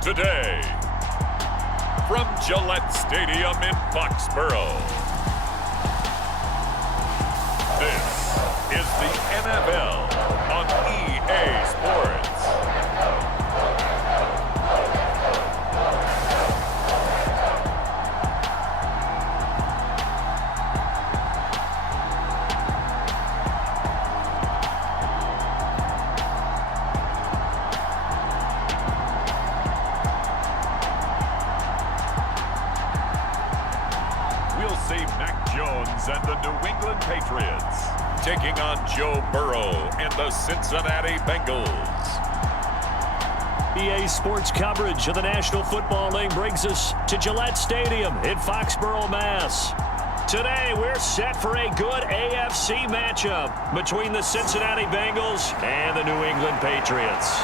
Today, from Gillette Stadium in Foxborough, this is the NFL on EA Sports. We'll see Mac Jones and the New England Patriots taking on Joe Burrow and the Cincinnati Bengals. EA Sports coverage of the National Football League brings us to Gillette Stadium in Foxborough, Mass. Today, we're set for a good AFC matchup between the Cincinnati Bengals and the New England Patriots.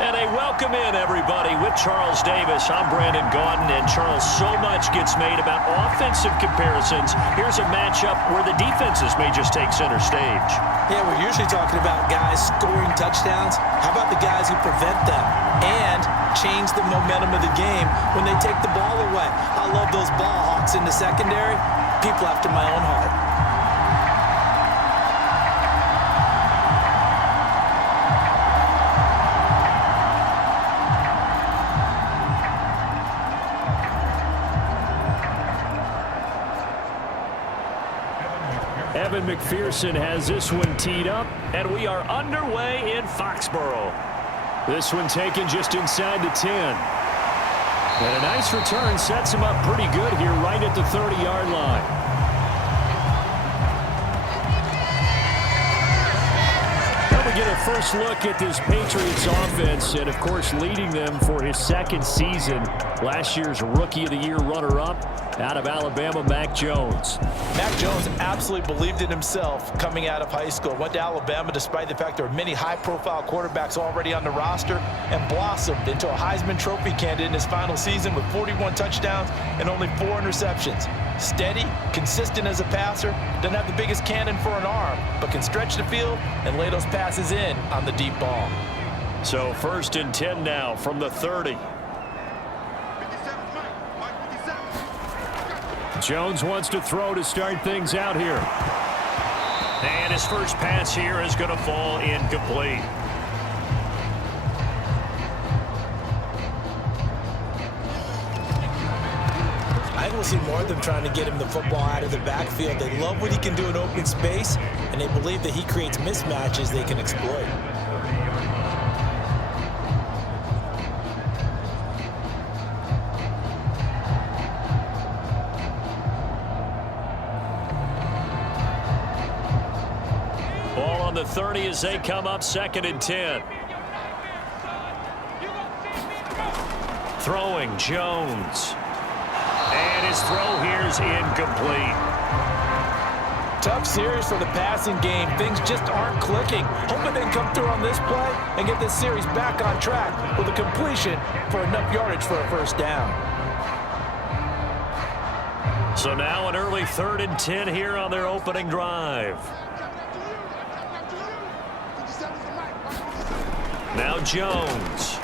And a welcome in, everybody, with Charles Davis. I'm Brandon Gaudin, and Charles, so much gets made about offensive comparisons. Here's a matchup where the defenses may just take center stage. Yeah, we're usually talking about guys scoring touchdowns. How about the guys who prevent them and change the momentum of the game when they take the ball away? I love those ball hawks in the secondary. People after my own heart. Evan McPherson has this one teed up, and we are underway in Foxborough. This one taken just inside the 10. And a nice return sets him up pretty good here right at the 30-yard line. We get a first look at this Patriots offense, and of course leading them for his second season. Last year's Rookie of the Year runner-up out of Alabama, Mac Jones. Mac Jones absolutely believed in himself coming out of high school. Went to Alabama despite the fact there were many high-profile quarterbacks already on the roster, and blossomed into a Heisman Trophy candidate in his final season with 41 touchdowns and only 4 interceptions. Steady, consistent as a passer, doesn't have the biggest cannon for an arm, but can stretch the field and lay those passes in on the deep ball. So 1st and 10 now from the 30. Jones wants to throw to start things out here. And his first pass here is going to fall incomplete. I will see more of them trying to get him the football out of the backfield. They love what he can do in open space, and they believe that he creates mismatches they can exploit. Ball on the 30 as they come up 2nd and 10. Throwing Jones. And his throw here is incomplete. Tough series for the passing game. Things just aren't clicking. Hoping they can come through on this play and get this series back on track with a completion for enough yardage for a first down. So now an early 3rd and 10 here on their opening drive. Now Jones.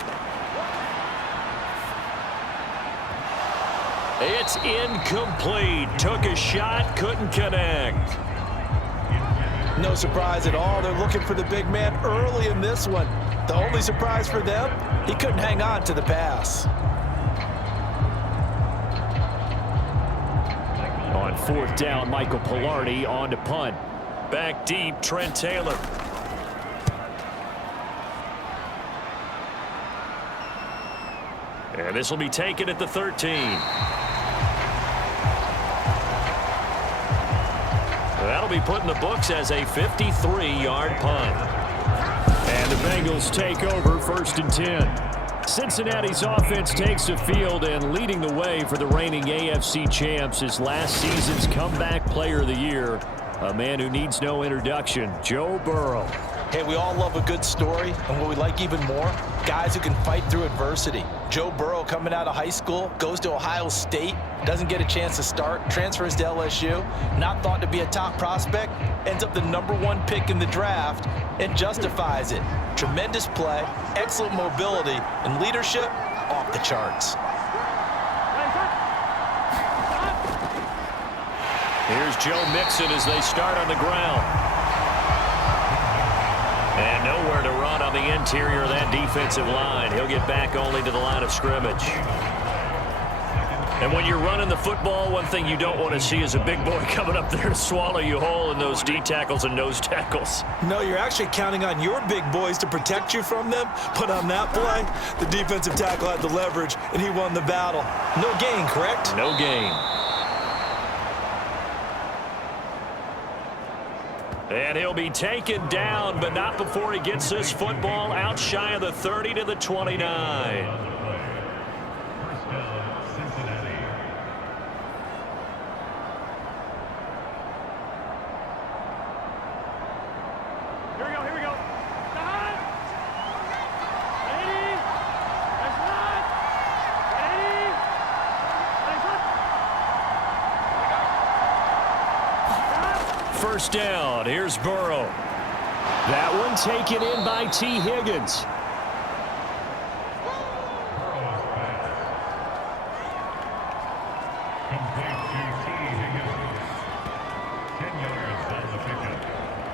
It's incomplete. Took a shot, couldn't connect. No surprise at all. They're looking for the big man early in this one. The only surprise for them, he couldn't hang on to the pass. On 4th down, Michael Pilardi on to punt. Back deep, Trent Taylor. And this will be taken at the 13. That'll be put in the books as a 53-yard punt. And the Bengals take over 1st and 10. Cincinnati's offense takes the field, and leading the way for the reigning AFC champs is last season's comeback player of the year, a man who needs no introduction, Joe Burrow. Hey, we all love a good story, and what we like even more, guys who can fight through adversity. Joe Burrow coming out of high school, goes to Ohio State, doesn't get a chance to start, transfers to LSU, not thought to be a top prospect, ends up the #1 pick in the draft, and justifies it. Tremendous play, excellent mobility, and leadership off the charts. Here's Joe Mixon as they start on the ground. And nowhere to run on the interior of that defensive line. He'll get back only to the line of scrimmage. And when you're running the football, one thing you don't want to see is a big boy coming up there to swallow you whole in those D tackles and nose tackles. No, you're actually counting on your big boys to protect you from them. But on that play, the defensive tackle had the leverage, and he won the battle. No gain, correct? No gain. And he'll be taken down, but not before he gets this football out shy of the 30 to the 29. First down, Cincinnati. Here we go. Stop. Ready. Let's run. Ready. First down. Here's Burrow. That one taken in by T. Higgins. Complete to T. Higgins. 10 yards on the pickup.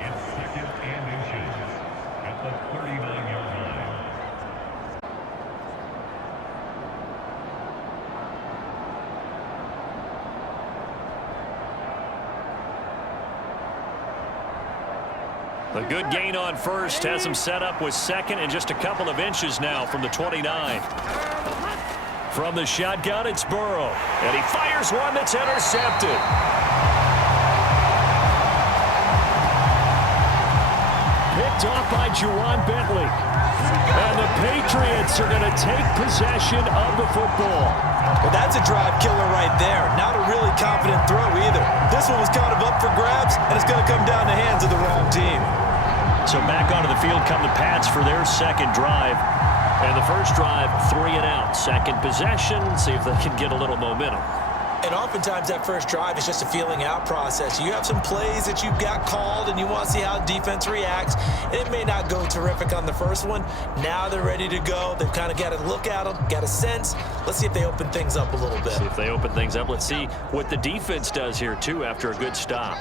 It's 2nd and inches at the 39-yard line. A good gain on first has him set up with 2nd and just a couple of inches now from the 29. From the shotgun, it's Burrow. And he fires one that's intercepted. Picked off by Juwan Bentley. And the Patriots are going to take possession of the football. Well, that's a drive killer right there. Not a really confident throw either. This one was kind of up for grabs, and it's going to come down the hands of the wrong team. So back onto the field come the Pats for their second drive. And the first drive, 3 and out. Second possession, see if they can get a little momentum. And oftentimes that first drive is just a feeling out process. You have some plays that you've got called and you want to see how defense reacts. And it may not go terrific on the first one. Now they're ready to go. They've kind of got a look at them, got a sense. Let's see if they open things up a little bit. See if they open things up. Let's see what the defense does here, too, after a good stop.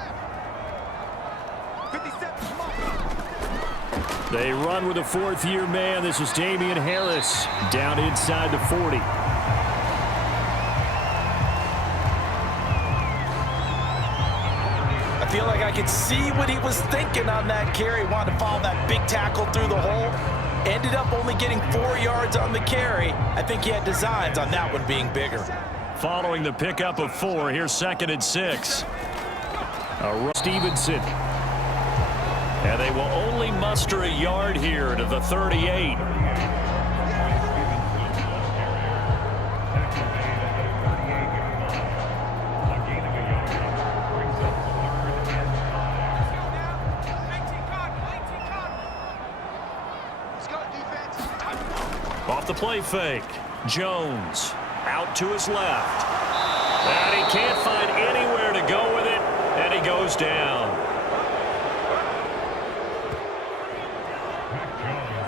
They run with a 4th-year man. This is Damian Harris down inside the 40. I feel like I could see what he was thinking on that carry. Wanted to follow that big tackle through the hole. Ended up only getting 4 yards on the carry. I think he had designs on that one being bigger. Following the pickup of 4, here's 2nd and 6. Stevenson. And they will only muster a yard here to the 38. Off the play fake. Jones out to his left. And he can't find anywhere to go with it. And he goes down.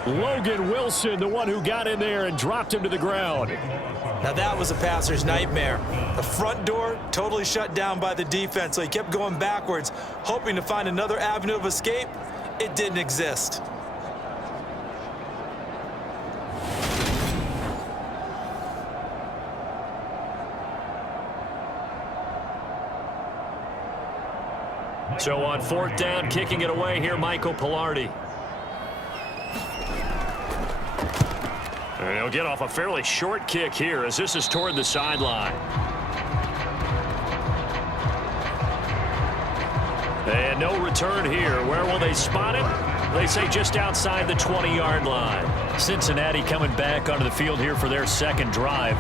Logan Wilson, the one who got in there and dropped him to the ground. Now that was a passer's nightmare. The front door totally shut down by the defense, so he kept going backwards, hoping to find another avenue of escape. It didn't exist. So on 4th down, kicking it away here, Michael Pilardi. And he'll get off a fairly short kick here as this is toward the sideline. And no return here. Where will they spot it? They say just outside the 20-yard line. Cincinnati coming back onto the field here for their second drive.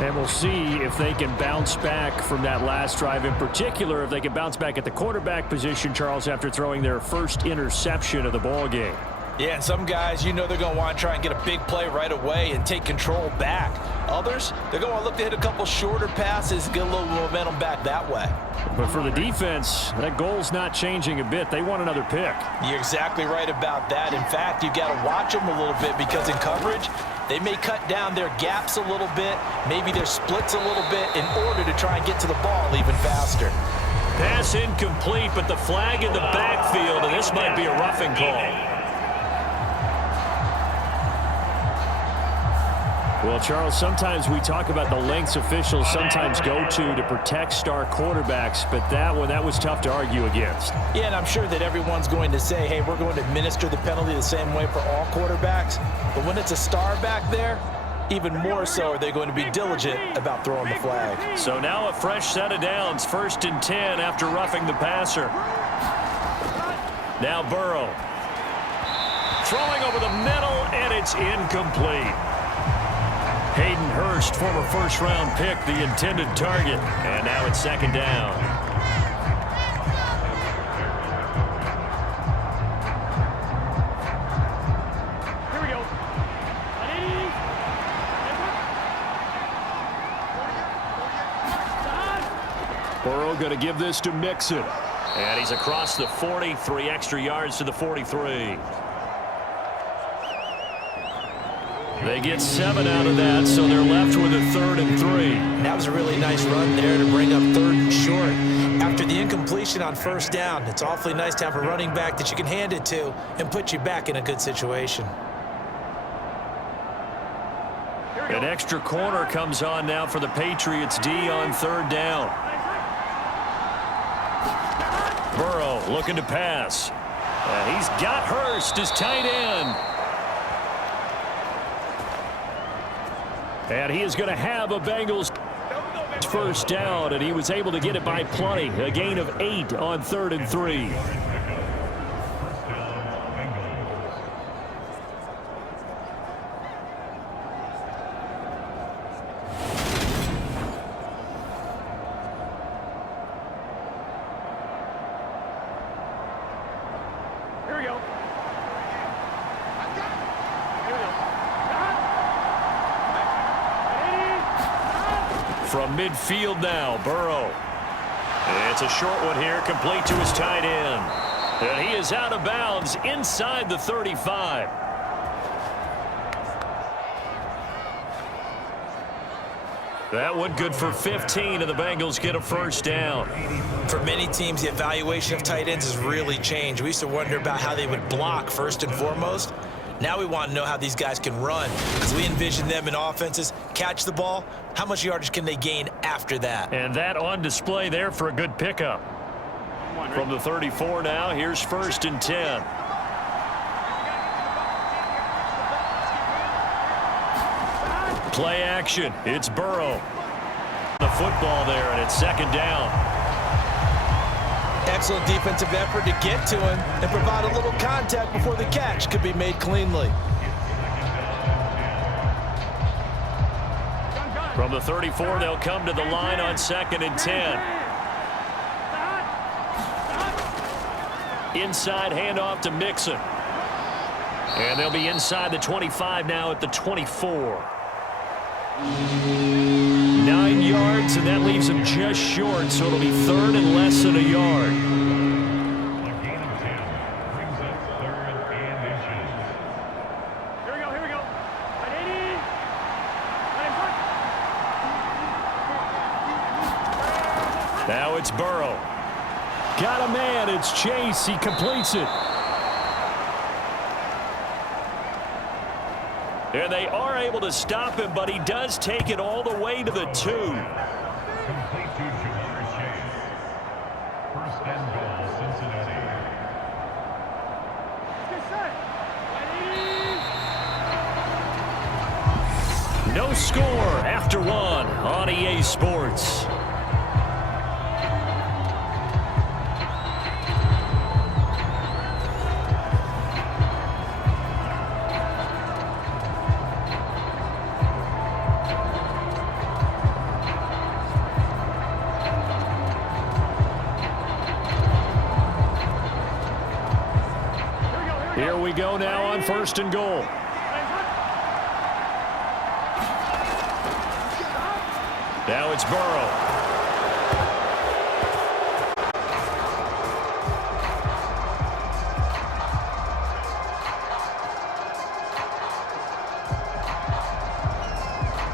And we'll see if they can bounce back from that last drive. In particular, if they can bounce back at the quarterback position, Charles, after throwing their first interception of the ball game. Yeah, and some guys, you know they're going to want to try and get a big play right away and take control back. Others, they're going to look to hit a couple shorter passes, get a little momentum back that way. But for the defense, that goal's not changing a bit. They want another pick. You're exactly right about that. In fact, you've got to watch them a little bit because in coverage, they may cut down their gaps a little bit, maybe their splits a little bit in order to try and get to the ball even faster. Pass incomplete, but the flag in the backfield, and this might be a roughing call. Well, Charles, sometimes we talk about the lengths officials sometimes go to protect star quarterbacks, but that one, that was tough to argue against. Yeah, and I'm sure that everyone's going to say, hey, we're going to administer the penalty the same way for all quarterbacks. But when it's a star back there, even more so are they going to be diligent about throwing the flag. So now a fresh set of downs, 1st and 10 after roughing the passer. Now Burrow. Throwing over the middle, and it's incomplete. Hayden Hurst, former first-round pick, the intended target. And now it's 2nd down. Here we go. Burrow going to give this to Mixon. And he's across the 40, 3 extra yards to the 43. They get 7 out of that, so they're left with a 3rd and 3. That was a really nice run there to bring up 3rd and short. After the incompletion on 1st down, it's awfully nice to have a running back that you can hand it to and put you back in a good situation. An extra corner comes on now for the Patriots D on 3rd down. Burrow looking to pass. And he's got Hurst, his tight end. And he is going to have a Bengals 1st down, and he was able to get it by plenty. A gain of 8 on 3rd and 3. Here we go. From midfield now, Burrow. It's a short one here, complete to his tight end. And he is out of bounds inside the 35. That one good for 15, and the Bengals get a 1st down. For many teams, the evaluation of tight ends has really changed. We used to wonder about how they would block first and foremost. Now we want to know how these guys can run, because we envision them in offenses catch the ball. How much yardage can they gain after that? And that on display there for a good pickup. From the 34 now, here's 1st and 10. Play action. It's Burrow. The football there, and it's 2nd down. Excellent defensive effort to get to him and provide a little contact before the catch could be made cleanly. From the 34, they'll come to the line on 2nd and 10. Inside handoff to Mixon. And they'll be inside the 25 now at the 24. 9 yards, and that leaves them just short, so it'll be 3rd and less than a yard. A gain of 10 brings up 3rd and inches. Here we go, here we go. Now it's Burrow. Got a man, it's Chase, he completes it. And they are able to stop him, but he does take it all the way to the 2. Complete to Jamar Chase. 1st and goal, Cincinnati. No score after 1 on EA Sports. Here we go, here Here we go now on 1st and goal. Now it's Burrow.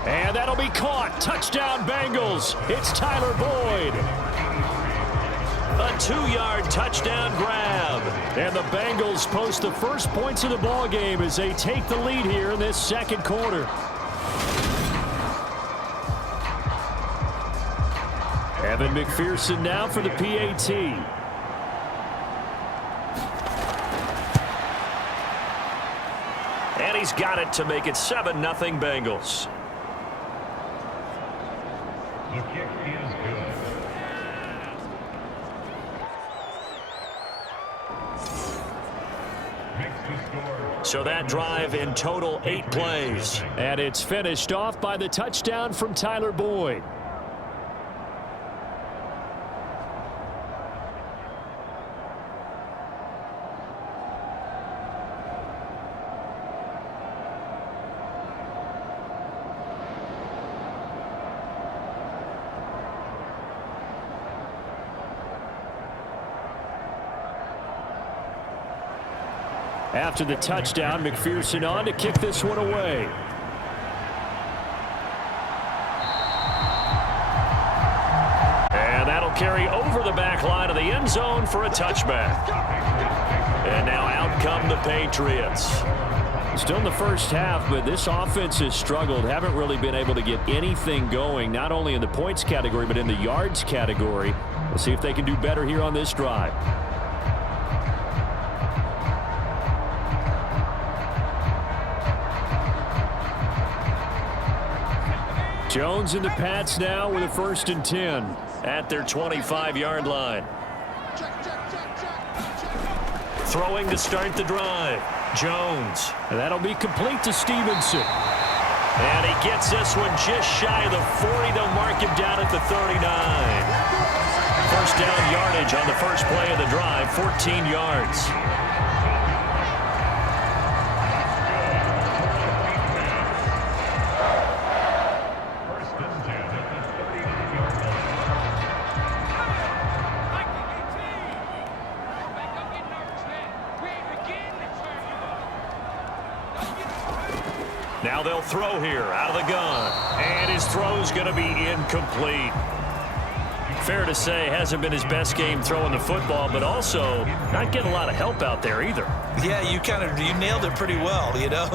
And that'll be caught. Touchdown, Bengals. It's Tyler Boyd. A 2-yard touchdown grab. And the Bengals post the first points of the ball game as they take the lead here in this second quarter. Evan McPherson now for the PAT. And he's got it to make it 7-0 Bengals. The kick is good. Makes the score. So that drive in total 8 plays. And it's finished off by the touchdown from Tyler Boyd. After the touchdown, McPherson on to kick this one away. And that'll carry over the back line of the end zone for a touchback. And now out come the Patriots. Still in the first half, but this offense has struggled. Haven't really been able to get anything going, not only in the points category, but in the yards category. We'll see if they can do better here on this drive. Jones in the Pats now with a 1st and 10 at their 25-yard line. Throwing to start the drive. Jones. And that'll be complete to Stevenson. And he gets this one just shy of the 40. They'll mark him down at the 39. First down yardage on the first play of the drive, 14 yards. Now they'll throw here out of the gun. And his throw's going to be incomplete. Fair to say, hasn't been his best game throwing the football, but also not getting a lot of help out there either. Yeah, you nailed it pretty well, you know.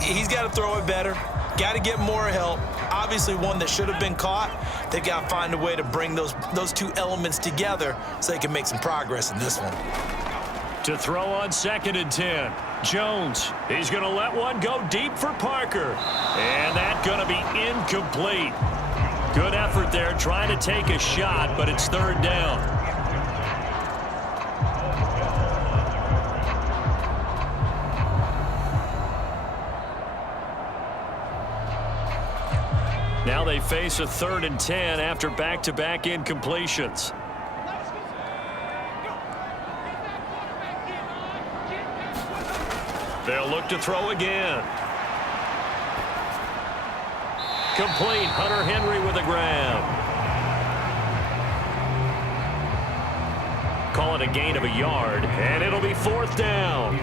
He's got to throw it better. Got to get more help. Obviously one that should have been caught. They've got to find a way to bring those two elements together so they can make some progress in this one. To throw on 2nd and 10. Jones, he's going to let one go deep for Parker. And that's going to be incomplete. Good effort there trying to take a shot, but it's 3rd down. Now they face a 3rd and 10 after back-to-back incompletions. They'll look to throw again. Complete. Hunter Henry with a grab. Call it a gain of a yard, and it'll be 4th down.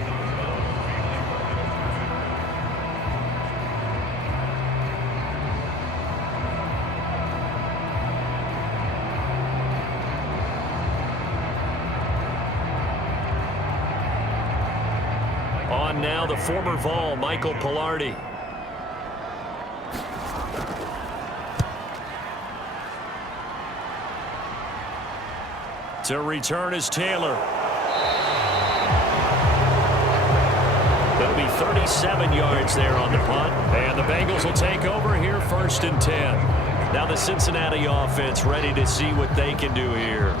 On now, the former Vol, Michael Pilardi. To return is Taylor. That'll be 37 yards there on the punt. And the Bengals will take over here 1st and 10. Now the Cincinnati offense ready to see what they can do here.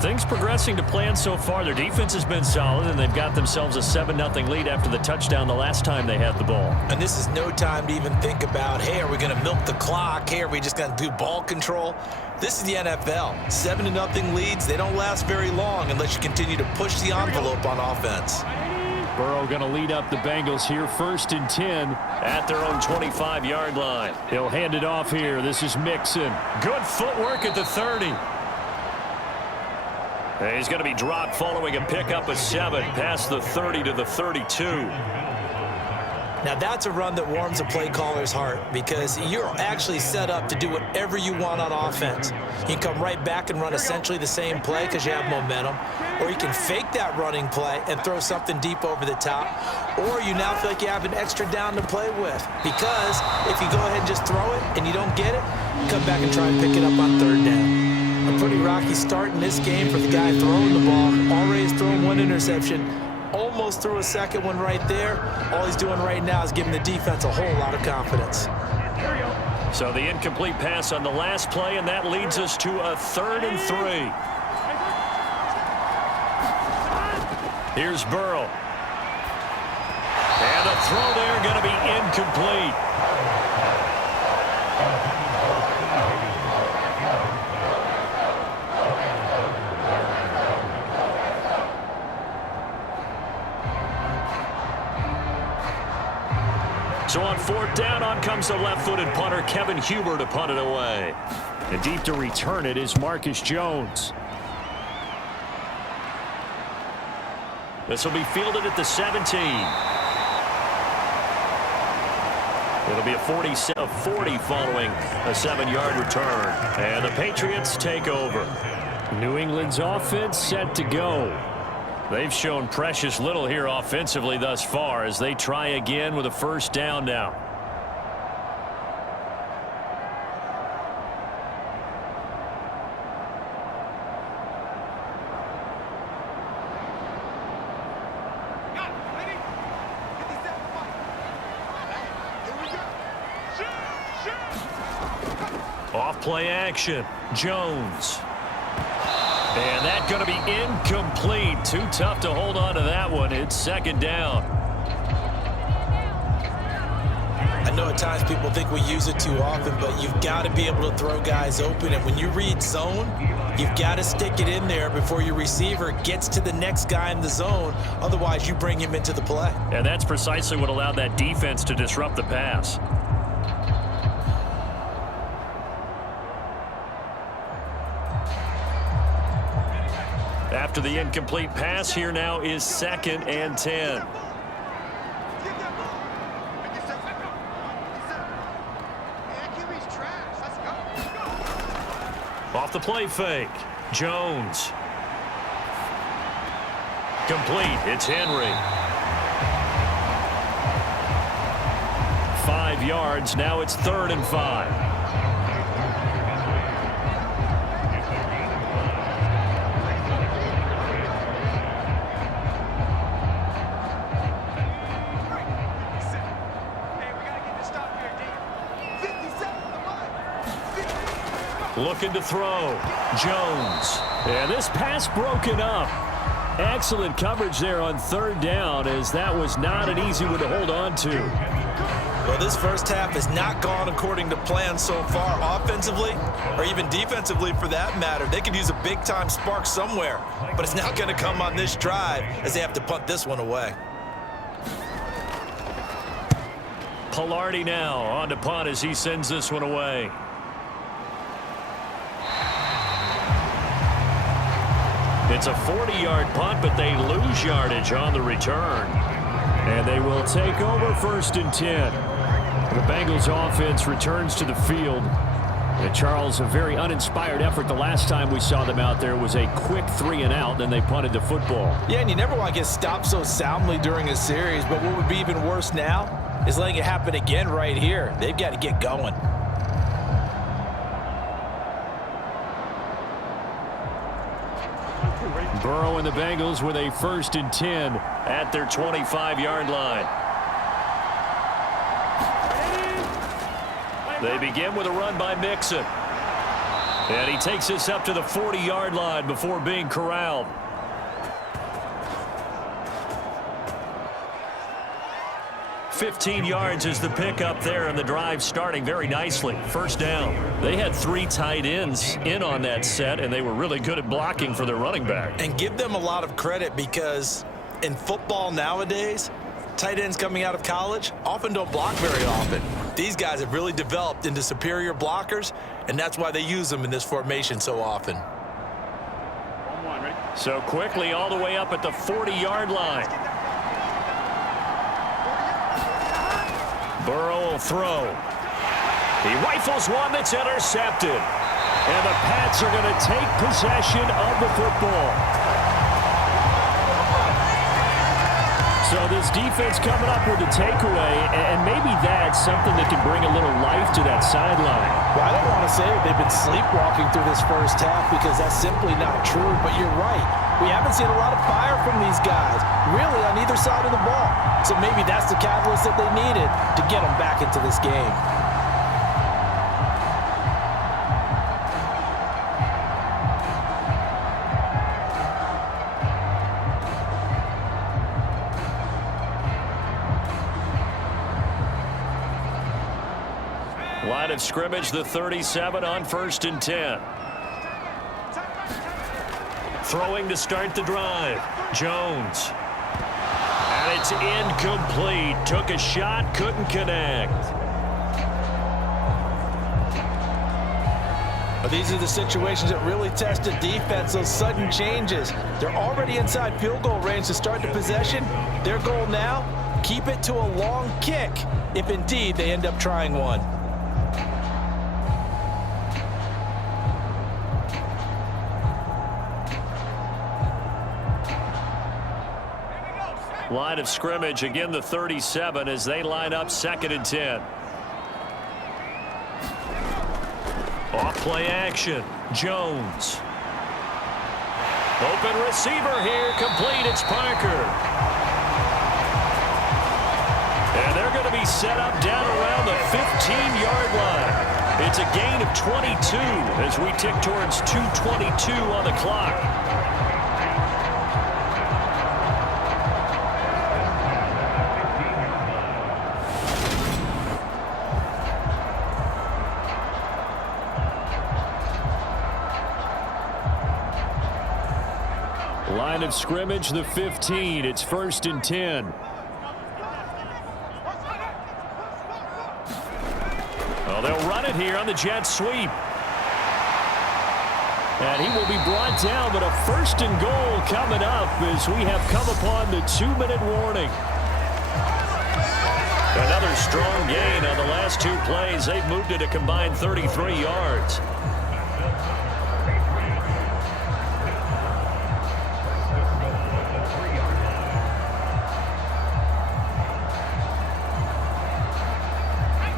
Things progressing to plan so far. Their defense has been solid, and they've got themselves a 7-0 lead after the touchdown the last time they had the ball. And this is no time to even think about, hey, are we going to milk the clock? Hey, are we just going to do ball control? This is the NFL. 7-0 leads, they don't last very long unless you continue to push the envelope on offense. Burrow going to lead up the Bengals here, 1st and 10 at their own 25-yard line. He'll hand it off here. This is Mixon. Good footwork at the 30. And he's going to be dropped following a pickup of 7 past the 30 to the 32. Now, that's a run that warms a play caller's heart because you're actually set up to do whatever you want on offense. You can come right back and run essentially the same play because you have momentum, or you can fake that running play and throw something deep over the top, or you now feel like you have an extra down to play with because if you go ahead and just throw it and you don't get it, come back and try and pick it up on 3rd down. A pretty rocky start in this game for the guy throwing the ball. Already has thrown 1 interception. Almost threw a 2nd one right there. All he's doing right now is giving the defense a whole lot of confidence. So the incomplete pass on the last play, and that leads us to a 3rd and 3. Here's Burrow. And the throw there going to be incomplete. So on 4th down, on comes the left-footed punter, Kevin Huber, to punt it away. And deep to return it is Marcus Jones. This will be fielded at the 17. It'll be a 40 following a 7-yard return. And the Patriots take over. New England's offense set to go. They've shown precious little here offensively thus far as they try again with a 1st down now. Off play action. Jones. And that's going to be incomplete. Too tough to hold on to that one. It's 2nd down. I know at times people think we use it too often, but you've got to be able to throw guys open. And when you read zone, you've got to stick it in there before your receiver gets to the next guy in the zone. Otherwise, you bring him into the play. And that's precisely what allowed that defense to disrupt the pass. After the incomplete pass, here now is 2nd and 10. Off the play fake. Jones. Complete. It's Henry. 5 yards. Now it's 3rd and 5. Looking to throw. Jones. And this pass broken up. Excellent coverage there on 3rd down, as that was not an easy one to hold on to. Well, this first half has not gone according to plan so far offensively, or even defensively for that matter. They could use a big-time spark somewhere, but it's not going to come on this drive as they have to punt this one away. Pilardi now on to punt as he sends this one away. It's a 40-yard punt, but they lose yardage on the return. And they will take over 1st and 10. The Bengals offense returns to the field. And Charles, a very uninspired effort. The last time we saw them out there was a quick 3-and-out, then they punted the football. Yeah, and you never want to get stopped so soundly during a series, but what would be even worse now is letting it happen again right here. They've got to get going. Burrow and the Bengals with a 1st and 10 at their 25-yard line. They begin with a run by Mixon. And he takes this up to the 40-yard line before being corralled. 15 yards is the pickup there, and the drive starting very nicely. 1st down. They had 3 tight ends in on that set, and they were really good at blocking for their running back. And give them a lot of credit because In football nowadays, tight ends coming out of college often don't block very often. These guys have really developed into superior blockers, and that's why they use them in this formation so often. So quickly all the way up at the 40-yard line. Burrow will throw. He rifles one that's intercepted. And the Pats are going to take possession of the football. So this defense coming up with a takeaway, and maybe that's something that can bring a little life to that sideline. Well, I don't want to say that they've been sleepwalking through this first half because that's simply not true, but you're right. We haven't seen a lot of fire from these guys, really, on either side of the ball. So maybe that's the catalyst that they needed to get them back into this game. Line of scrimmage, the 37 on 1st and 10. Throwing to start the drive. Jones. And it's incomplete. Took a shot, couldn't connect. But these are the situations that really test a defense, those sudden changes. They're already inside field goal range to start the possession. Their goal now, keep it to a long kick, if indeed they end up trying one. Line of scrimmage, again the 37 as they line up 2nd and 10. Off play action. Jones. Open receiver here, complete. It's Parker. And they're going to be set up down around the 15-yard line. It's a gain of 22 as we tick towards 2:22 on the clock. Line of scrimmage, the 15. It's 1st and 10. Well, they'll run it here on the jet sweep. And he will be brought down, but a 1st and goal coming up as we have come upon the 2-minute warning. Another strong gain on the last 2 plays. They've moved it a combined 33 yards.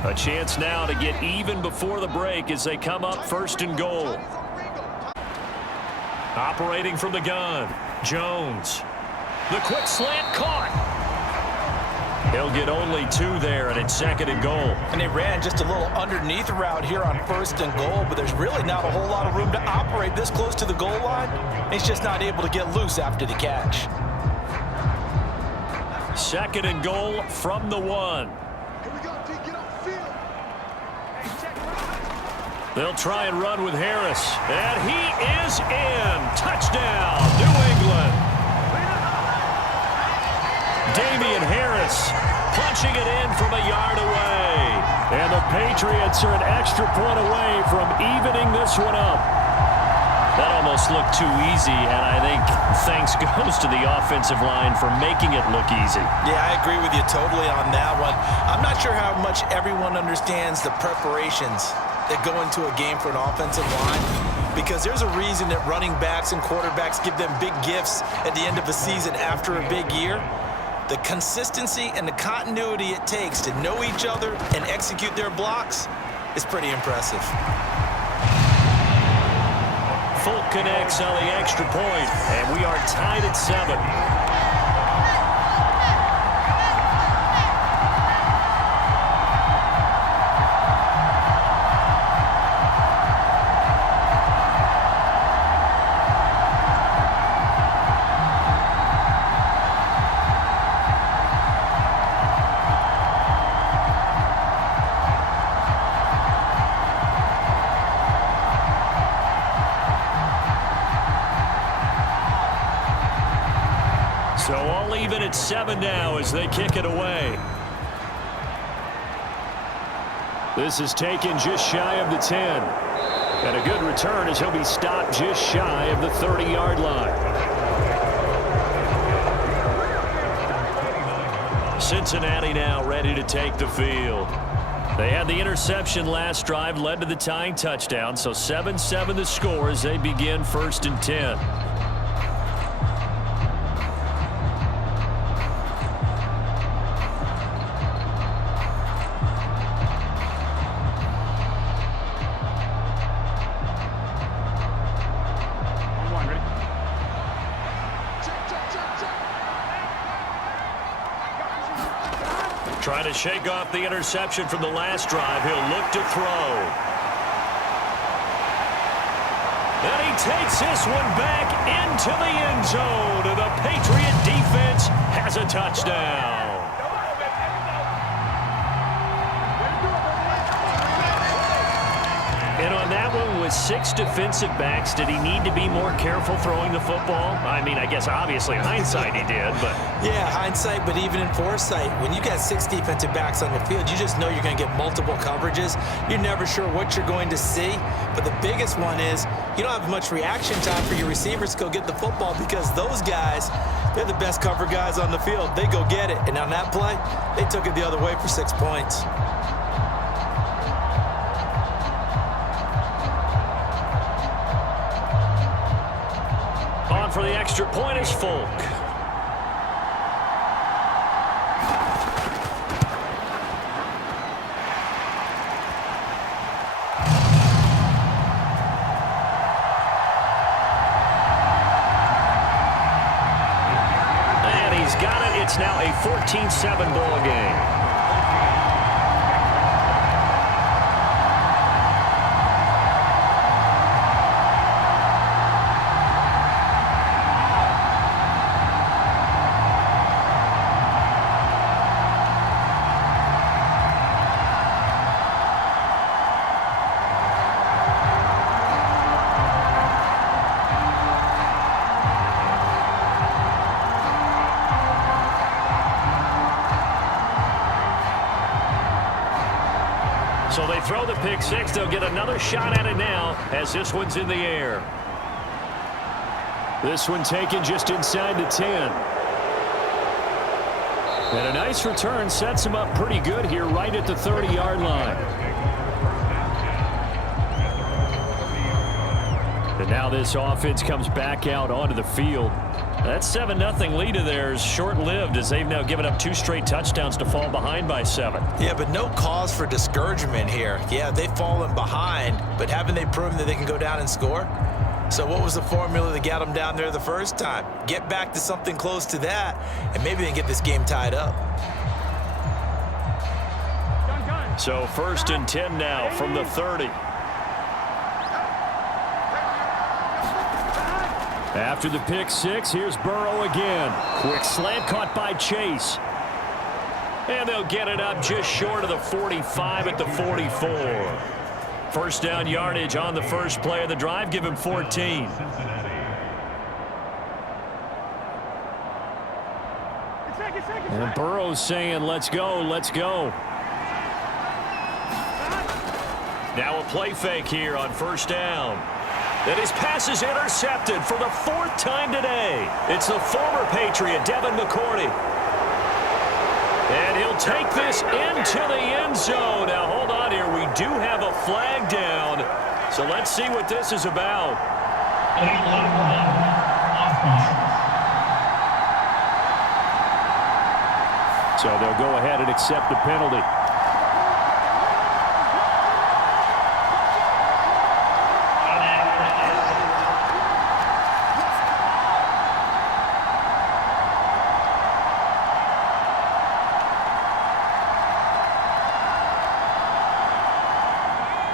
A chance now to get even before the break as they come up 1st and goal. Operating from the gun, Jones. The quick slant caught. He'll get only 2 there, and it's 2nd and goal. And they ran just a little underneath route here on 1st and goal, but there's really not a whole lot of room to operate this close to the goal line. He's just not able to get loose after the catch. 2nd and goal from the 1. They'll try and run with Harris. And he is in. Touchdown, New England. Damian Harris punching it in from a yard away. And the Patriots are an extra point away from evening this one up. That almost looked too easy, and I think thanks goes to the offensive line for making it look easy. Yeah, I agree with you totally on that one. I'm not sure how much everyone understands the preparations that go into a game for an offensive line, because there's a reason that running backs and quarterbacks give them big gifts at the end of the season after a big year. The consistency and the continuity it takes to know each other and execute their blocks is pretty impressive. Folk connects on the extra point, and we are tied at 7. even at 7 now as they kick it away. This is taken just shy of the 10. And a good return as he'll be stopped just shy of the 30-yard line. Cincinnati now ready to take the field. They had the interception last drive, led to the tying touchdown, so 7-7 the score as they begin 1st and 10. Trying to shake off the interception from the last drive. He'll look to throw. And he takes this one back into the end zone. And the Patriot defense has a touchdown. And on that one, with 6 defensive backs, did he need to be more careful throwing the football? I mean, I guess obviously hindsight he did, but... Yeah, hindsight, but even in foresight, when you got 6 defensive backs on the field, you just know you're going to get multiple coverages. You're never sure what you're going to see. But the biggest one is you don't have much reaction time for your receivers to go get the football because those guys, they're the best cover guys on the field. They go get it. And on that play, they took it the other way for 6 points. For the extra point is Folk. And he's got it. It's now a 14-7 ball game. So they throw the pick six. They'll get another shot at it now as this one's in the air. This one taken just inside the 10. And a nice return sets him up pretty good here right at the 30-yard line. And now this offense comes back out onto the field. That 7-0 lead of theirs short-lived as they've now given up 2 straight touchdowns to fall behind by 7. Yeah, but no cause for discouragement here. Yeah, they've fallen behind, but haven't they proven that they can go down and score? So what was the formula that got them down there the first time? Get back to something close to that, and maybe they can get this game tied up. So 1st and 10 now from the 30. After the pick six, here's Burrow again. Quick slant caught by Chase. And they'll get it up just short of the 45 at the 44. First down yardage on the first play of the drive. Give him 14. And Burrow's saying, let's go, let's go. Now a play fake here on first down. And his pass is intercepted for the 4th time today. It's the former Patriot, Devin McCourty. And he'll take this into the end zone. Now, hold on here. We do have a flag down. So let's see what this is about. So they'll go ahead and accept the penalty.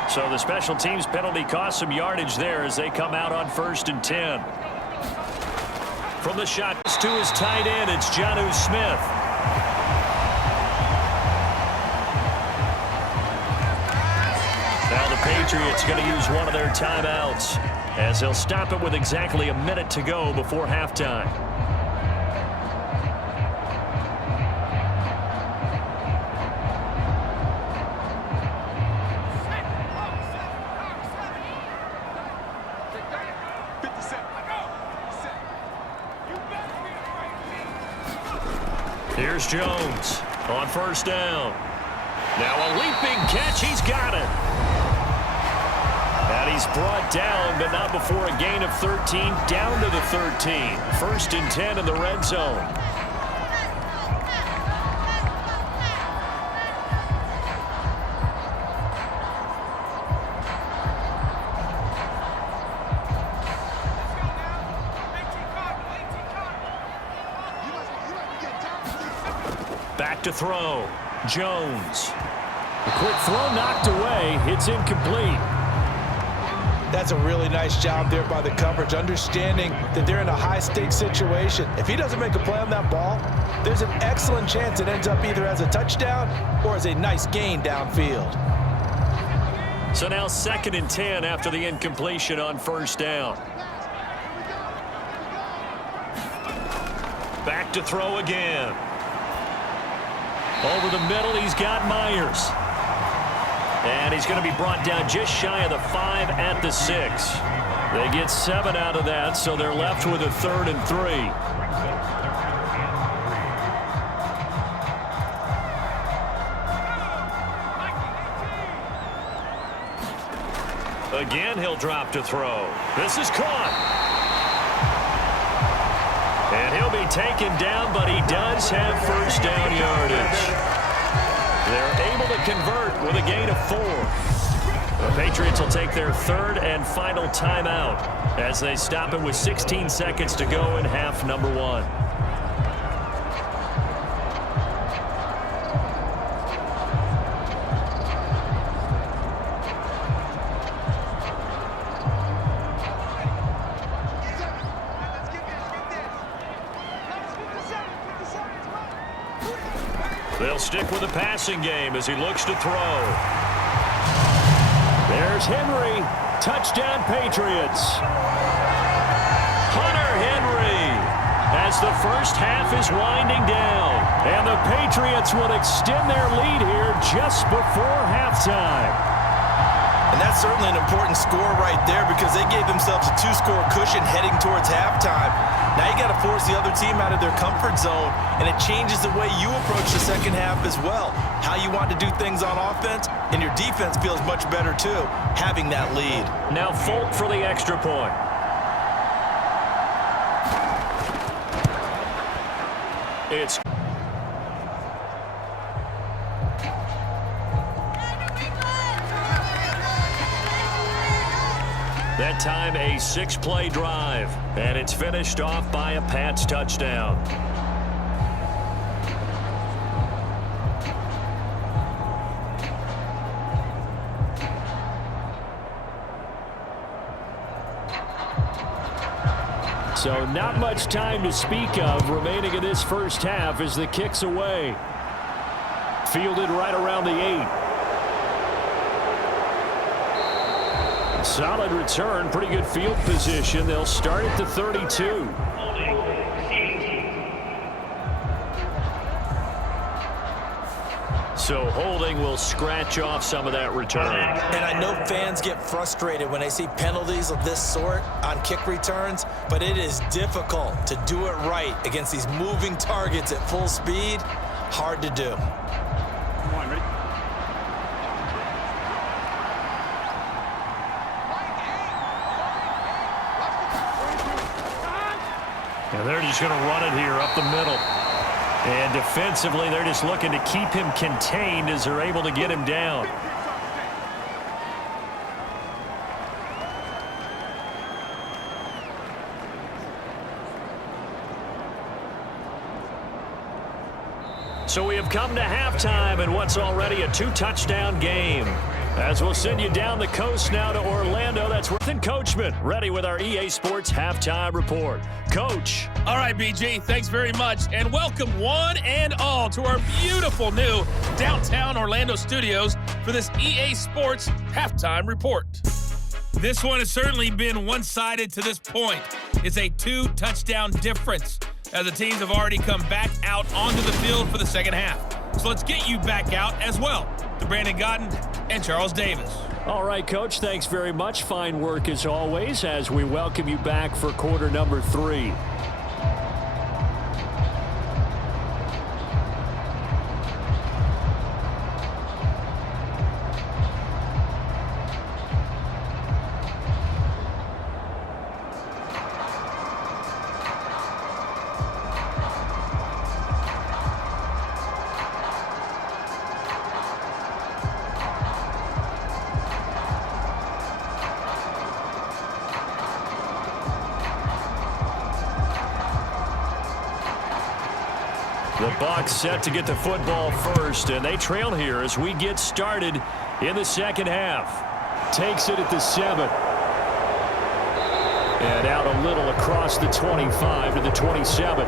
So the special teams penalty cost some yardage there as they come out on 1st and 10. From the shot to his tight end, it's Jonnu Smith. Now the Patriots going to use one of their timeouts as they'll stop it with exactly a minute to go before halftime. Here's Jones on first down. Now a leaping catch. He's got it. And he's brought down, but not before a gain of 13, down to the 13. 1st and 10 in the red zone. Back to throw. Jones. A quick throw knocked away. It's incomplete. That's a really nice job there by the coverage, understanding that they're in a high-stakes situation. If he doesn't make a play on that ball, there's an excellent chance it ends up either as a touchdown or as a nice gain downfield. So now 2nd and 10 after the incompletion on first down. Back to throw again. Over the middle, he's got Myers. And he's going to be brought down just shy of the 5 at the 6. They get 7 out of that, so they're left with a 3rd and 3. Again, he'll drop to throw. This is caught. And he'll be taken down, but he does have first down yardage. They're able to convert with a gain of 4. The Patriots will take their 3rd and final timeout as they stop it with 16 seconds to go in half number 1. They'll stick with the passing game as he looks to throw. There's Henry. Touchdown, Patriots. Hunter Henry as the first half is winding down. And the Patriots will extend their lead here just before halftime. And that's certainly an important score right there because they gave themselves a 2-score cushion heading towards halftime. Now you got to force the other team out of their comfort zone, and it changes the way you approach the second half as well. How you want to do things on offense, and your defense feels much better too, having that lead. Now Folk for the extra point. It's that time a 6-play drive, and it's finished off by a Pats touchdown. So not much time to speak of remaining in this first half as the kick's away. Fielded right around the 8. Solid return, pretty good field position. They'll start at the 32. So holding will scratch off some of that return. And I know fans get frustrated when they see penalties of this sort on kick returns, but it is difficult to do it right against these moving targets at full speed. Hard to do. Come on, ready? And they're just going to run it here up the middle. And defensively, they're just looking to keep him contained as they're able to get him down. So we have come to halftime in what's already a 2-touchdown game. As we'll send you down the coast now to Orlando, that's Ethan Coachman, ready with our EA Sports Halftime Report. Coach. All right, BG, thanks very much, and welcome one and all to our beautiful new downtown Orlando studios for this EA Sports Halftime Report. This one has certainly been one-sided to this point. It's a 2-touchdown difference as the teams have already come back out onto the field for the second half. So let's get you back out as well to Brandon Godden and Charles Davis. All right, Coach, thanks very much. Fine work as always as we welcome you back for quarter number 3. The Bucs set to get the football first, and they trail here as we get started in the second half. Takes it at the 7. And out a little across the 25 to the 27.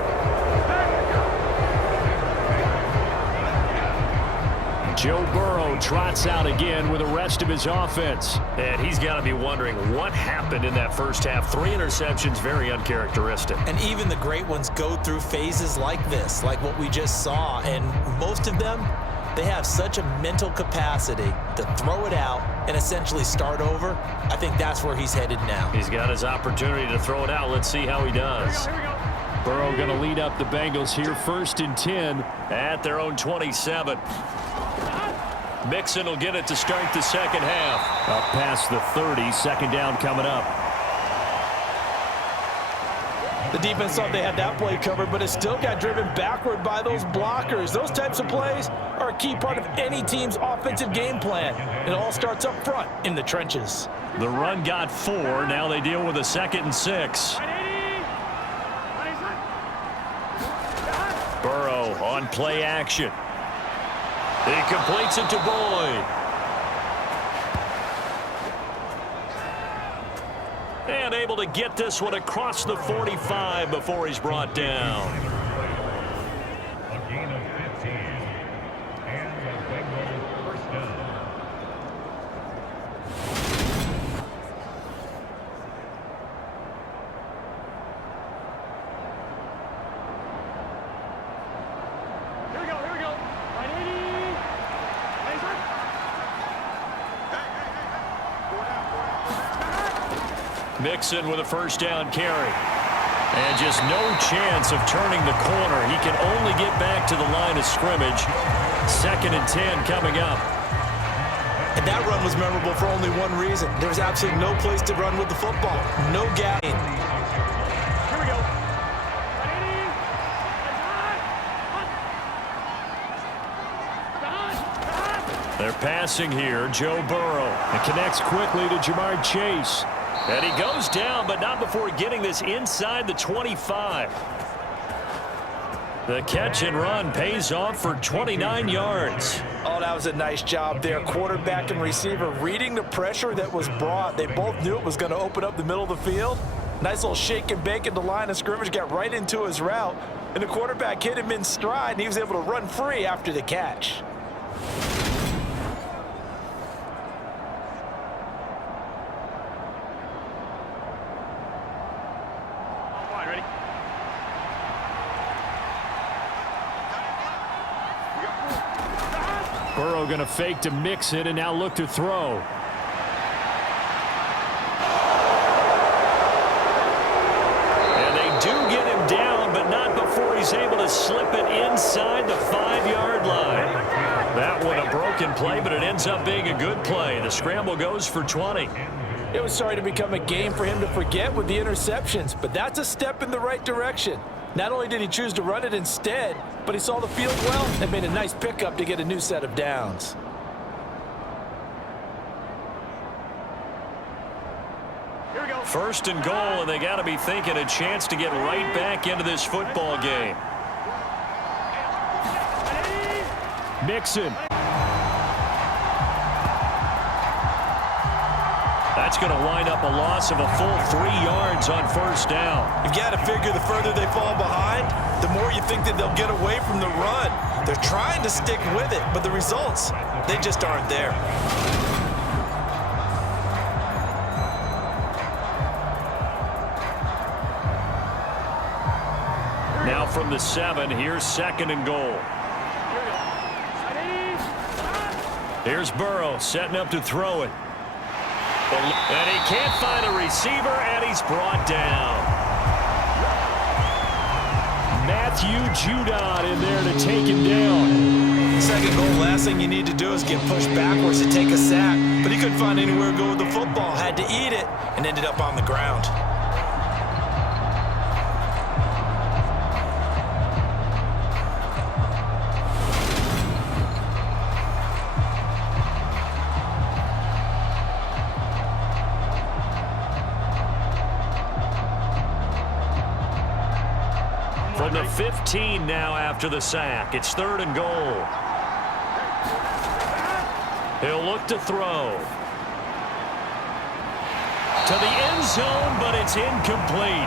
Joe Burrow trots out again with the rest of his offense. And he's got to be wondering what happened in that first half. 3 interceptions, very uncharacteristic. And even the great ones go through phases like this, like what we just saw. And most of them, they have such a mental capacity to throw it out and essentially start over. I think that's where he's headed now. He's got his opportunity to throw it out. Let's see how he does. Here we go. Burrow going to lead up the Bengals here, 1st and 10 at their own 27. Mixon will get it to start the second half. Up past the 30, second down coming up. The defense thought they had that play covered, but it still got driven backward by those blockers. Those types of plays are a key part of any team's offensive game plan. It all starts up front in the trenches. The run got 4. Now they deal with a 2nd and 6. Burrow on play action. He completes it to Boyd. And able to get this one across the 45 before he's brought down. A gain of 15. And the Bengals first down. Here we go. Here we go. 180. Mixon with a first down carry. And just no chance of turning the corner. He can only get back to the line of scrimmage. 2nd and 10 coming up. And that run was memorable for only one reason. There was absolutely no place to run with the football. No gap. Here we go. 180. They're passing here. Joe Burrow. It connects quickly to Jamar Chase. And he goes down, but not before getting this inside the 25. The catch and run pays off for 29 yards. Oh, that was a nice job there. Quarterback and receiver reading the pressure that was brought. They both knew it was going to open up the middle of the field. Nice little shake and bake at the line of scrimmage, got right into his route. And the quarterback hit him in stride, and he was able to run free after the catch. Ready? Burrow going to fake to Mixon and now look to throw. And they do get him down, but not before he's able to slip it inside the 5-yard line. That one a broken play, but it ends up being a good play. The scramble goes for 20. It was starting to become a game for him to forget with the interceptions, but that's a step in the right direction. Not only did he choose to run it instead, but he saw the field well and made a nice pickup to get a new set of downs. Here we go. 1st and goal, and they got to be thinking a chance to get right back into this football game. Mixon. That's going to wind up a loss of a full 3 yards on 1st down. You've got to figure the further they fall behind, the more you think that they'll get away from the run. They're trying to stick with it, but the results, they just aren't there. Now from the 7, here's 2nd and goal. Here's Burrow setting up to throw it. And he can't find a receiver, and he's brought down. Matthew Judon in there to take him down. 2nd goal, last thing you need to do is get pushed backwards to take a sack. But he couldn't find anywhere to go with the football, had to eat it, and ended up on the ground. From the 15 now after the sack. It's 3rd and goal. He'll look to throw. To the end zone, but it's incomplete.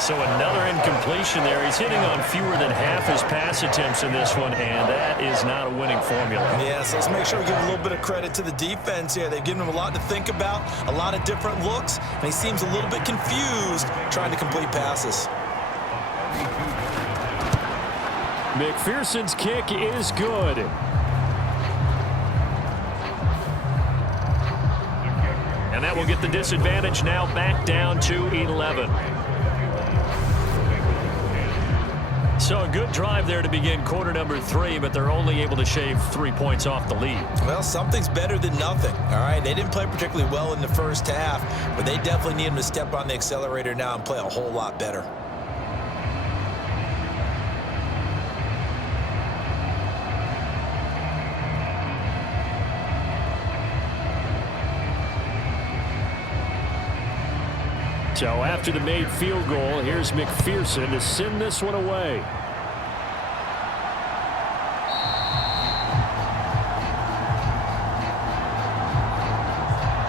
So another incompletion there. He's hitting on fewer than half his pass attempts in this one, and that is not a winning formula. Yes, let's make sure we give a little bit of credit to the defense here. They've given him a lot to think about, a lot of different looks, and he seems a little bit confused trying to complete passes. McPherson's kick is good. And that will get the disadvantage now back down to 11. So a good drive there to begin quarter number 3, but they're only able to shave 3 points off the lead. Well, something's better than nothing, all right? They didn't play particularly well in the first half, but they definitely need him to step on the accelerator now and play a whole lot better. So after the made field goal, here's McPherson to send this one away.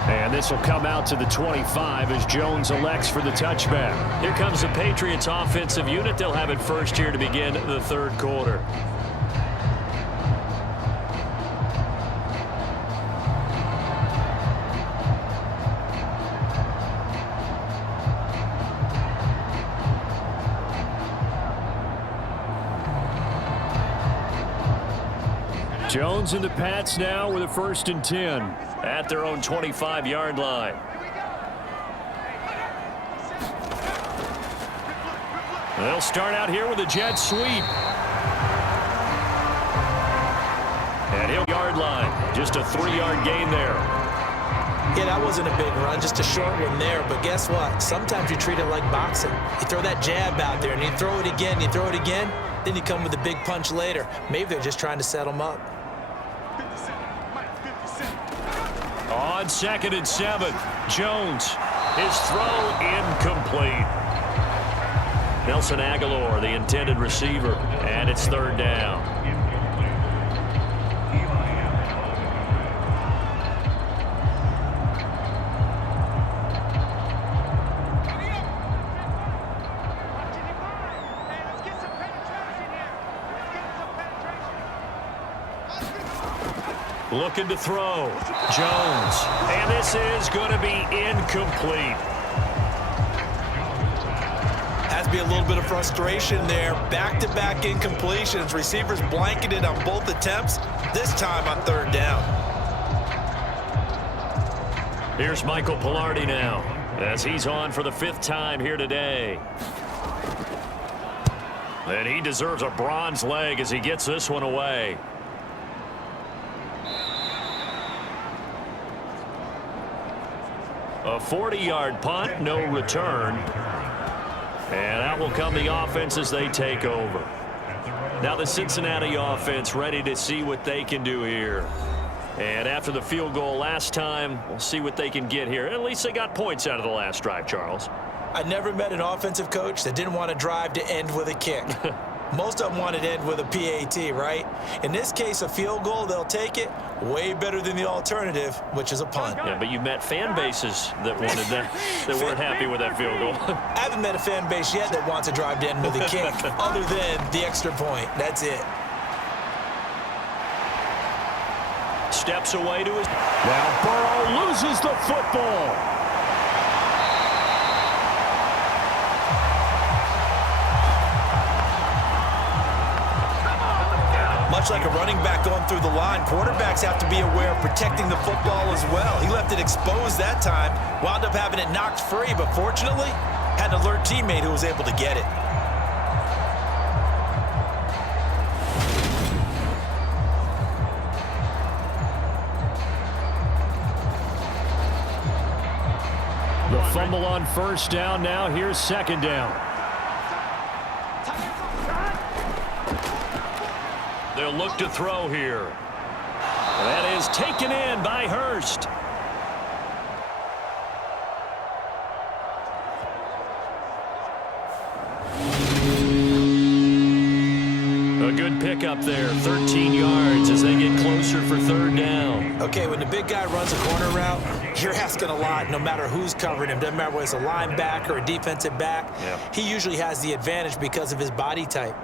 And this will come out to the 25 as Jones elects for the touchback. Here comes the Patriots offensive unit. They'll have it first here to begin the 3rd quarter. Jones and the Pats now with a 1st and 10 at their own 25-yard line. They'll start out here with a jet sweep. And he'll yard line. Just a 3-yard gain there. Yeah, that wasn't a big run, just a short one there. But guess what? Sometimes you treat it like boxing. You throw that jab out there, and you throw it again, you throw it again, then you come with a big punch later. Maybe they're just trying to set them up. On 2nd and 7, Jones. His throw incomplete. Nelson Aguilar, the intended receiver, and it's 3rd down. Looking to throw. Jones. And this is going to be incomplete. Has to be a little bit of frustration there. Back-to-back incompletions. Receivers blanketed on both attempts, this time on 3rd down. Here's Michael Pilardi now as he's on for the 5th time here today. And he deserves a bronze leg as he gets this one away. A 40-yard punt, no return. And out will come the offense as they take over. Now the Cincinnati offense ready to see what they can do here. And after the field goal last time, we'll see what they can get here. At least they got points out of the last drive, Charles. I never met an offensive coach that didn't want to drive to end with a kick. Most of them wanted to end with a PAT, right? In this case, a field goal, they'll take it. Way better than the alternative, which is a punt. Yeah, but you met fan bases that wanted that, that weren't happy with that field goal. I haven't met a fan base yet that wants to drive to end with a kick, other than the extra point. That's it. Steps away to his... Now Burrow loses the football. Much like a running back going through the line, quarterbacks have to be aware of protecting the football as well. He left it exposed that time, wound up having it knocked free, but fortunately, had an alert teammate who was able to get it. The fumble on 1st down. Now here's 2nd down. They'll look to throw here. That is taken in by Hurst. good pickup there, 13 yards as they get closer for third down. Okay, when the big guy runs a corner route, you're asking a lot no matter who's covering him. Doesn't matter whether it's a linebacker or a defensive back. He usually has the advantage because of his body type.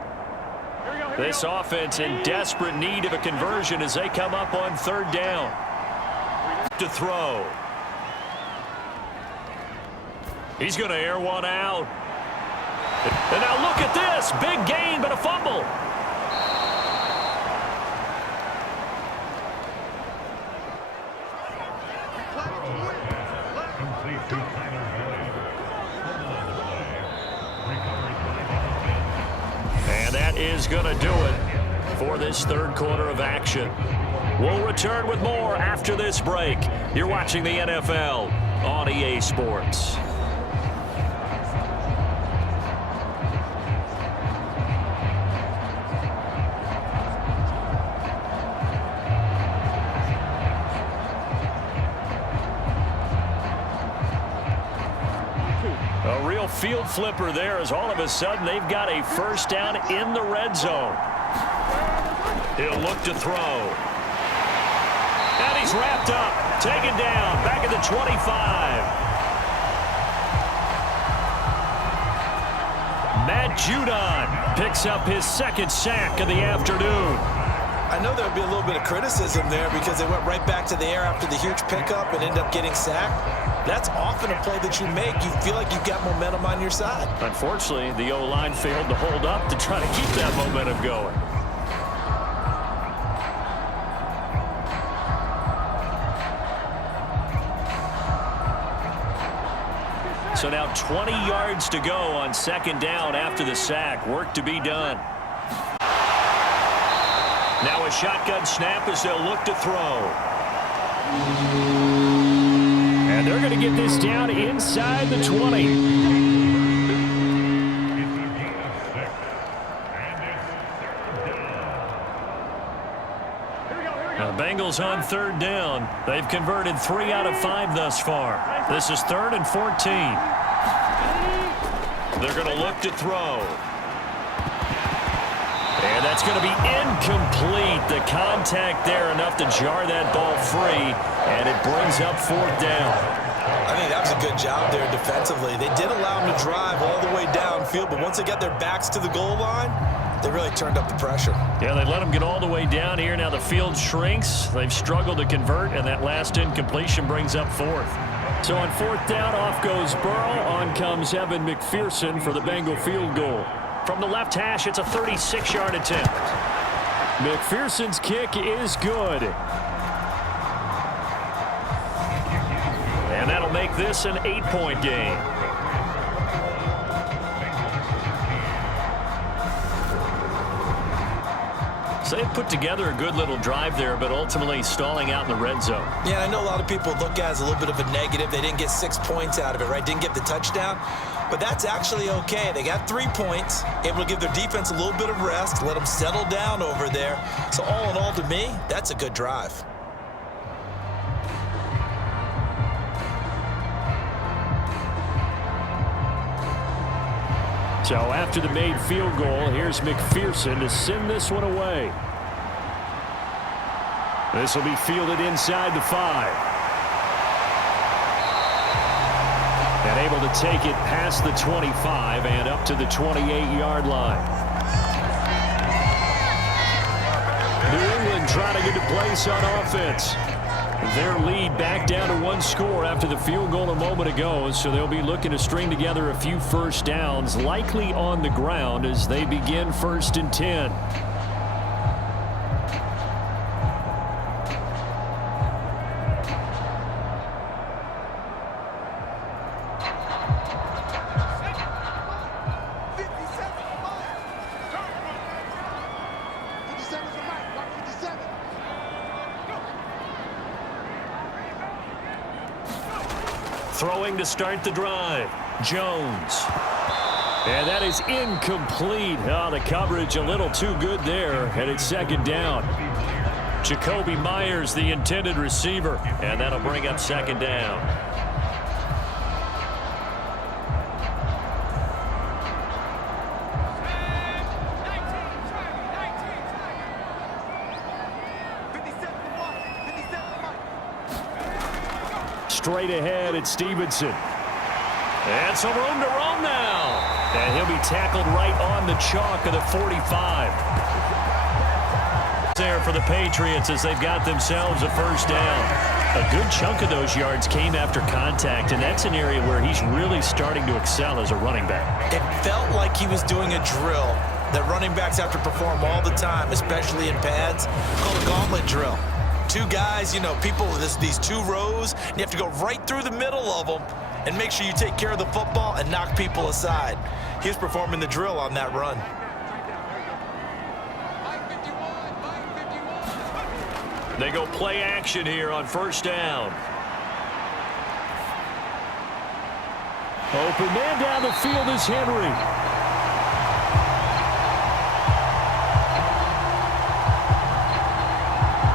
This offense in desperate need of a conversion as they come up on third down. To throw. He's going to air one out. And now look at this. Big gain, but a fumble. And that is going to do it for this third quarter of action. We'll return with more after this break. You're watching the NFL on EA Sports. A real field flipper there as all of a sudden they've got a first down in the red zone. He'll look to throw. And he's wrapped up, taken down, back at the 25. Matt Judon picks up his second sack of the afternoon. I know there'll be a little bit of criticism there because they went right back to the air after the huge pickup and ended up getting sacked. That's often a play that you make. You feel like you've got momentum on your side. Unfortunately, the O-line failed to hold up to try to keep that momentum going. So now 20 yards to go on second down after the sack. Work to be done. Now a shotgun snap as they'll look to throw. And they're going to get this down inside the 20. Now the Bengals on third down. They've converted 3 out of 5 thus far. This is 3rd and 14. They're going to look to throw. And that's going to be incomplete. The contact there enough to jar that ball free, and it brings up 4th down. I think that was a good job there defensively. They did allow them to drive all the way downfield, but once they got their backs to the goal line, they really turned up the pressure. Yeah, they let them get all the way down here. Now the field shrinks. They've struggled to convert, and that last incompletion brings up 4th. So on 4th down, off goes Burrow. On comes Evan McPherson for the Bengal field goal. From the left hash, it's a 36-yard attempt. McPherson's kick is good. And that'll make this an 8-point game. So they put together a good little drive there, but ultimately stalling out in the red zone. Yeah, I know a lot of people look at it as a little bit of a negative. They didn't get 6 points out of it, right? Didn't get the touchdown. But that's actually okay. They got 3 points, able to give their defense a little bit of rest, let them settle down over there. So all in all, to me, that's a good drive. So after the made field goal, here's McPherson to send this one away. This will be fielded inside the 5. And able to take it past the 25 and up to the 28-yard line. New England trying to get a place on offense. Their lead back down to 1 score after the field goal a moment ago, so they'll be looking to string together a few first downs, likely on the ground as they begin 1st and 10. Throwing to start the drive. Jones. And that is incomplete. Oh, the coverage a little too good there. And it's 2nd down. Jacoby Myers, the intended receiver. And that'll bring up 2nd down. straight ahead at Stevenson. And some room to roam now. And he'll be tackled right on the chalk of the 45. There for the Patriots as they've got themselves a first down. A good chunk of those yards came after contact, and that's an area where he's really starting to excel as a running back. It felt like he was doing a drill that running backs have to perform all the time, especially in pads, called a gauntlet drill. Two guys, people with these two rows, and you have to go right through the middle of them and make sure you take care of the football and knock people aside. He was performing the drill on that run. They go play action here on first down. Open man down the field is Henry.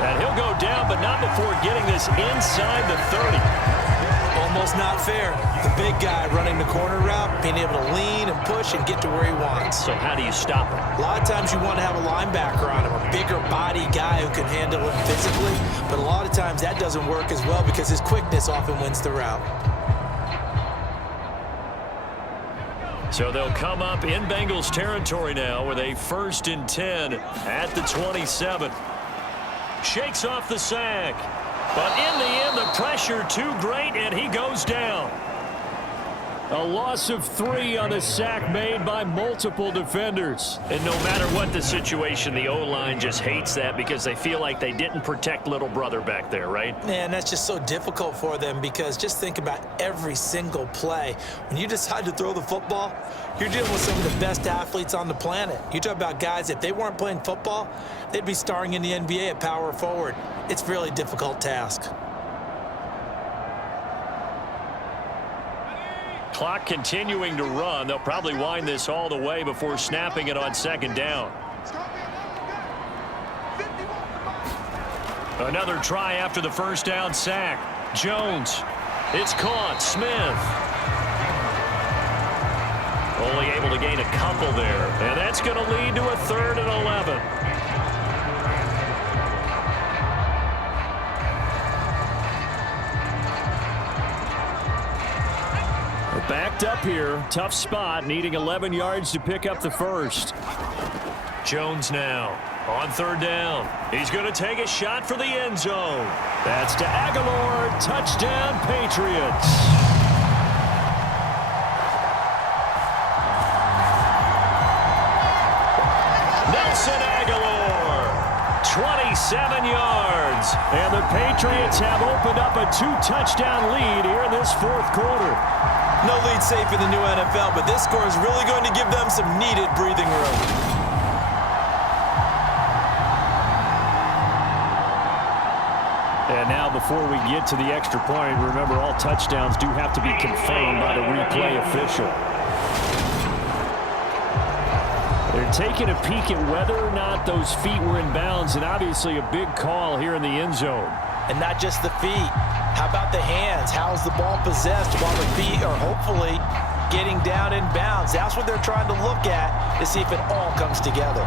And he'll go down, but not before getting this inside the 30. Almost not fair. The big guy running the corner route, being able to lean and push and get to where he wants. So how do you stop him? A lot of times you want to have a linebacker on him, a bigger body guy who can handle him physically, but a lot of times that doesn't work as well because his quickness often wins the route. So they'll come up in Bengals territory now with a 1st and 10 at the 27. Shakes off the sack. But in the end, the pressure too great, and he goes down. A loss of 3 on the sack made by multiple defenders. And no matter what the situation, the O-line just hates that because they feel like they didn't protect little brother back there, right? Man, that's just so difficult for them because just think about every single play. When you decide to throw the football, you're dealing with some of the best athletes on the planet. You talk about guys, if they weren't playing football, they'd be starring in the NBA at power forward. It's a really difficult task. Clock continuing to run. They'll probably wind this all the way before snapping it on 2nd down. Another try after the first down sack. Jones. It's caught. Smith. Only able to gain a couple there. And that's going to lead to a 3rd and 11. Backed up here. Tough spot. Needing 11 yards to pick up the first. Jones now on 3rd down. He's going to take a shot for the end zone. That's to Aguilar. Touchdown, Patriots. Nelson Aguilar. 27 yards. And the Patriots have opened up a 2-touchdown lead here in this 4th quarter. No lead safe in the new NFL, but this score is really going to give them some needed breathing room. And now before we get to the extra point, remember all touchdowns do have to be confirmed by the replay official. They're taking a peek at whether or not those feet were in bounds, and obviously a big call here in the end zone. And not just the feet. How about the hands? How's the ball possessed while the feet are hopefully getting down in bounds? That's what they're trying to look at to see if it all comes together.